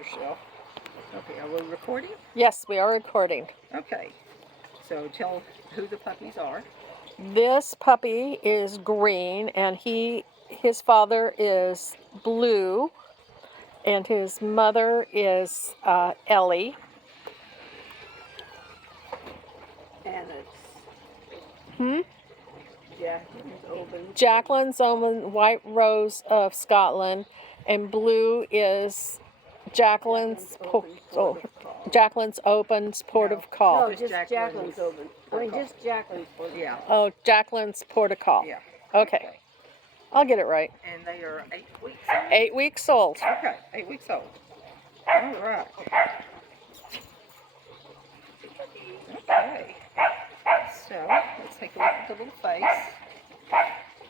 Yourself. Okay, are we recording? Yes, we are recording. Okay, so tell who the puppies are. This puppy is green, and his father is blue, and his mother is Ellie. And it's Hmm? Jacglen's Oban. Jacglen's Oban, White Rose of Scotland, and blue is Jacglen's Oban's Port of Call. No, just Jacglen's Oban. I mean, just Jacglen's Port of Call. Yeah. Oh, Jacglen's Port of Call. Yeah. Okay. I'll get it right. And they are 8 weeks. 8 weeks old. Okay, 8 weeks old. All right. Okay. So let's take a look at the little face.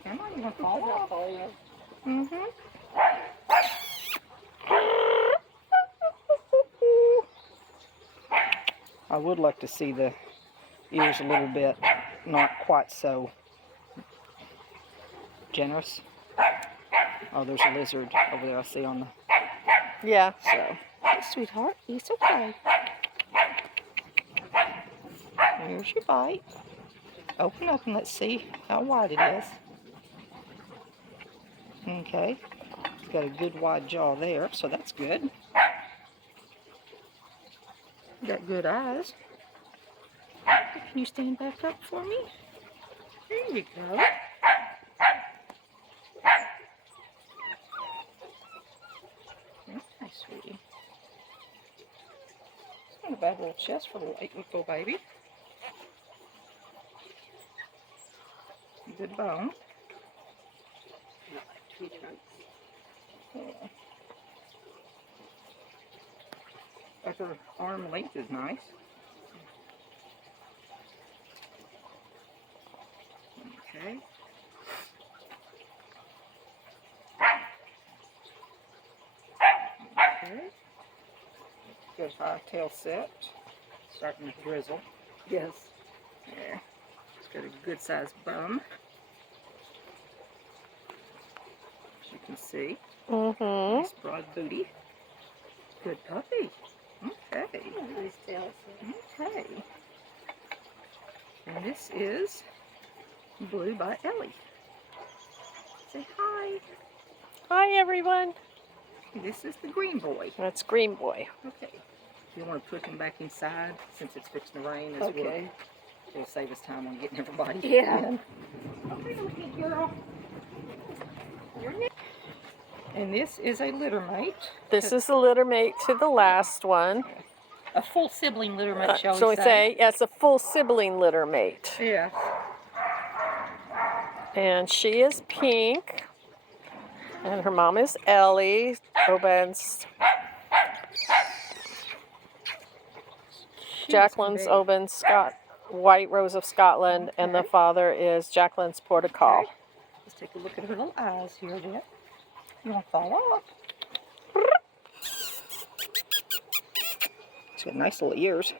Am I even fall off? Mm-hmm. I would like to see the ears a little bit, not quite so generous. Oh, there's a lizard over there I see on the... Yeah. So, sweetheart, it's okay. Here's your bite. Open up and let's see how wide it is. Okay. It's got a good wide jaw there, so that's good. Got good eyes. Can you stand back up for me? There you go. Okay, sweetie. It's not a bad little chest for a little 8-week-old baby. Good bone. Upper arm length is nice. Okay. Okay. Good high tail set. Starting to drizzle. Yes. There. It's got a good sized bum. As you can see. Mm-hmm. Nice broad booty. Good puppy. Okay. Nice tail. Okay. And this is Blue by Ellie. Say hi. Hi, everyone. This is the green boy. That's Green Boy. Okay. You want to put him back inside since it's fixing to rain as Okay. It'll save us time on getting everybody Yeah. in. Okay, little girl. And this is a litter mate. This is the litter mate to the last one. A full sibling litter mate, shall So we say? yeah, it's a full sibling litter mate. Yeah. And she is pink. And her mom is Ellie, Oban's, Jacglen's Oban, White Rose of Scotland, and the father is Jacglen's Port of Call. Okay. Let's take a look at her little eyes here a bit. You won't fall off. She's got nice little ears.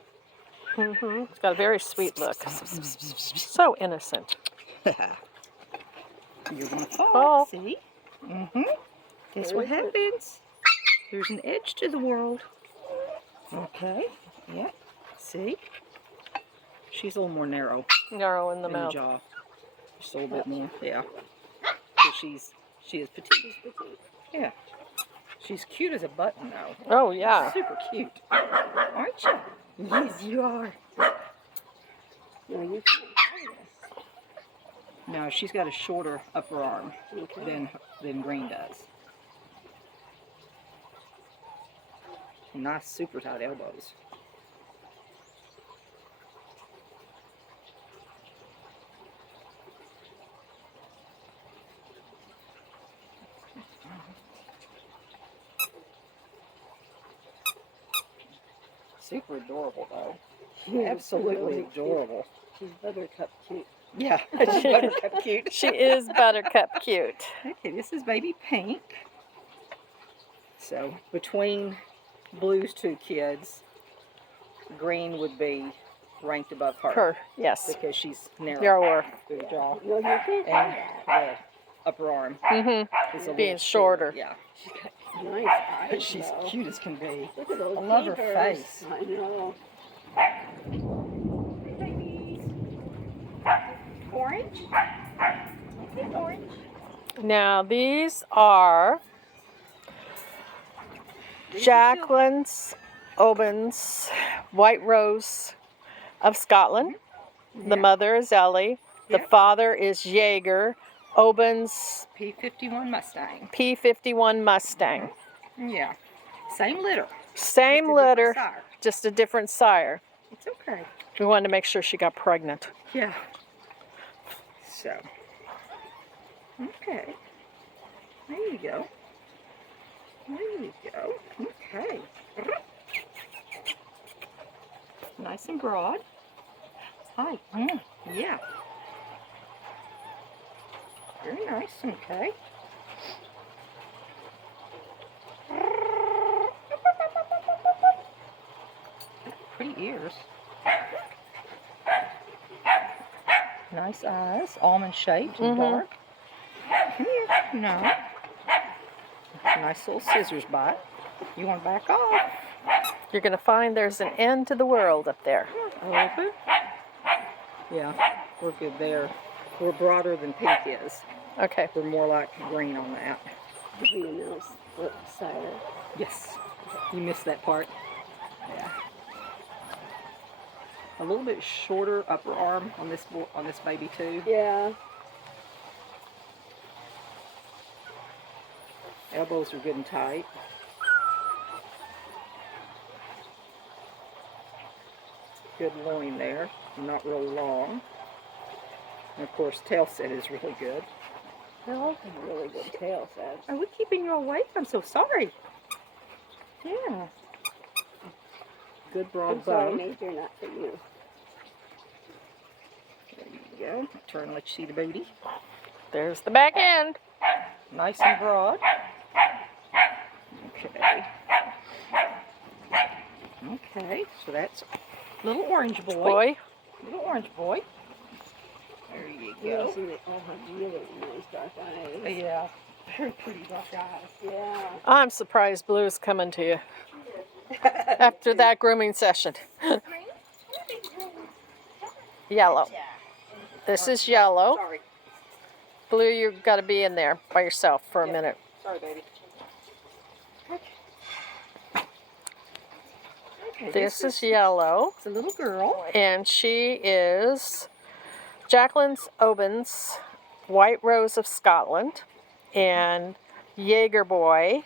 Mm-hmm. It's got a very sweet look. So innocent. You're gonna fall. Oh. See? Mm-hmm. Guess what happens? There's an edge to the world. Okay. Yeah. See? She's a little more narrow Narrow in the in the mouth. jaw. Just a little bit more. Yeah. But she is petite. Yeah. She's cute as a button though. Oh, yeah. Super cute. Aren't you? Yes, you are. No, you No, she's got a shorter upper arm than Green does. Nice super tight elbows. Super adorable though. Absolutely adorable. She's buttercup cute. Yeah, she's buttercup cute. She is buttercup cute. Okay, this is baby Pink. So between Blue's two kids, Green would be ranked above her. Her, yes. Because she's Narrower. through the jaw. No, you can't. And the upper arm Mm-hmm. is a Being little shorter. Yeah. Nice eyes, She's though. cute as can be. Look at those I love her peepers. face. I know. Orange? Okay, orange. Now these are These are still- Jacglen's, Oban's White Rose of Scotland. The Yeah. mother is Ellie. The Yep. father is Jaeger. Oban's P51 Mustang. P51 Mustang. Yeah. Same litter. Same just a different litter, sire. just a different sire. It's okay. We wanted to make sure she got pregnant. Yeah. So. Okay. There you go. There you go. Okay. Nice and broad. Hi. Yeah. Very nice. Okay. Pretty ears. Nice eyes. Almond shaped and dark. Come here. No. Nice little scissors bite. You want to back off? You're going to find there's an end to the world up there. Open. Yeah, we're good there. We're broader than pink is. Okay. We're more like green on that. Did we announce what sire? Yes. You missed that part. Yeah. A little bit shorter upper arm on this baby too. Yeah. Elbows are good and tight. Good loin there, not real long. And of course, tail set is really good. They're all really good tail sets. Are we keeping you awake? I'm so sorry. Yeah. Good broad I'm sorry, bone. Major, not for you. There you go. Turn and let you see the booty. There's the back end. Nice and broad. Okay. Okay, so that's little orange boy. Boy. Little orange boy. There you go. Yes, and they all have really nice dark eyes. Yeah. Very pretty dark eyes. Yeah. I'm surprised Blue's coming to you after that grooming session. Yellow. This is yellow. Sorry. Blue, you've got to be in there by yourself for a minute. Sorry, baby. Okay, This is yellow, it's a little girl. and she is Jacglen's, Oban's White Rose of Scotland, and Jaeger Boy,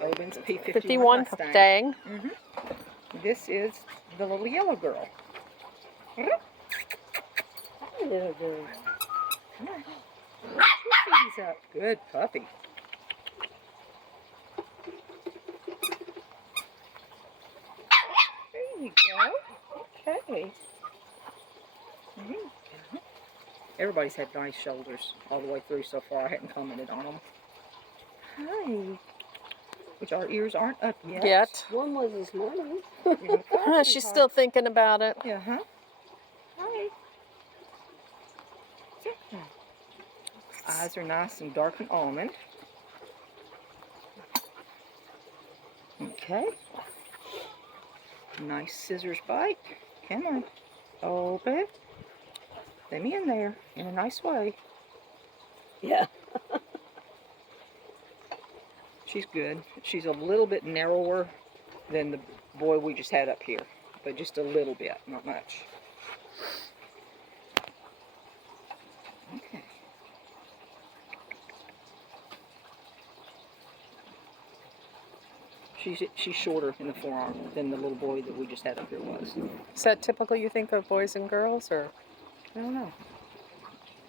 Oban's P51 51 Mustang. Mustang. This is the little yellow girl. Little girl. Come on. He's up. Good puppy. There you go. Okay. There you go. Everybody's had nice shoulders all the way through so far. I hadn't commented on them. Hi. Which our ears aren't up yet. Yet. One was this morning. She's still thinking about it. Yeah, huh? Hi. Eyes are nice and dark and almond. Okay. Nice scissors bite. Come on. Open. Let me in there in a nice way. Yeah. She's good. She's a little bit narrower than the boy we just had up here, but just a little bit, not much. Okay. She's shorter in the forearm than the little boy that we just had up here was. Is that typical, you think, of boys and girls, or? I don't know.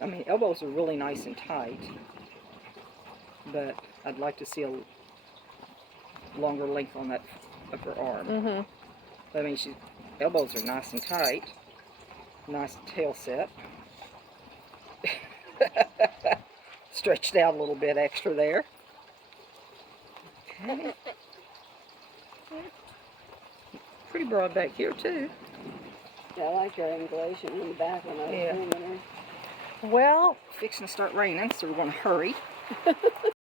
I mean, elbows are really nice and tight, but I'd like to see a longer length on that upper arm. Mm-hmm. I mean, elbows are nice and tight. Nice tail set. Stretched out a little bit extra there. Okay. Pretty broad back here too. Yeah, I like that angulation in the back when I was Yeah. filming her. Well, Fixing to start raining, so we're going to hurry.